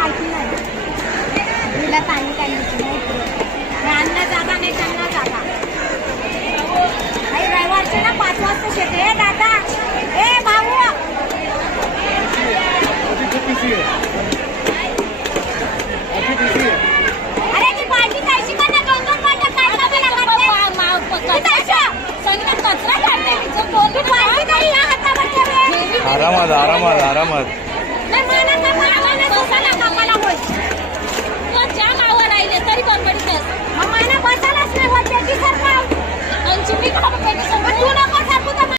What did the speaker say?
माहिती नाही. तुला सांगितलं अन्ना जागा नाही त्यांना जागा. आई रविवारचे ना 5 वाजता शेते. हे दादा ए भाऊ अरे ती पार्टी खायची का ना 2-2 पार्ट्या काय कचरा काढते. पार्टी नाही या हातावर आरामात आरामात आरामात. नाही माना बसायला कामाला होय. तू ज्या नावं राहिले तरी गडबडीत माना बसायलाच नाही होत त्याची सरकार. आणि तुम्ही का पेटी तू नको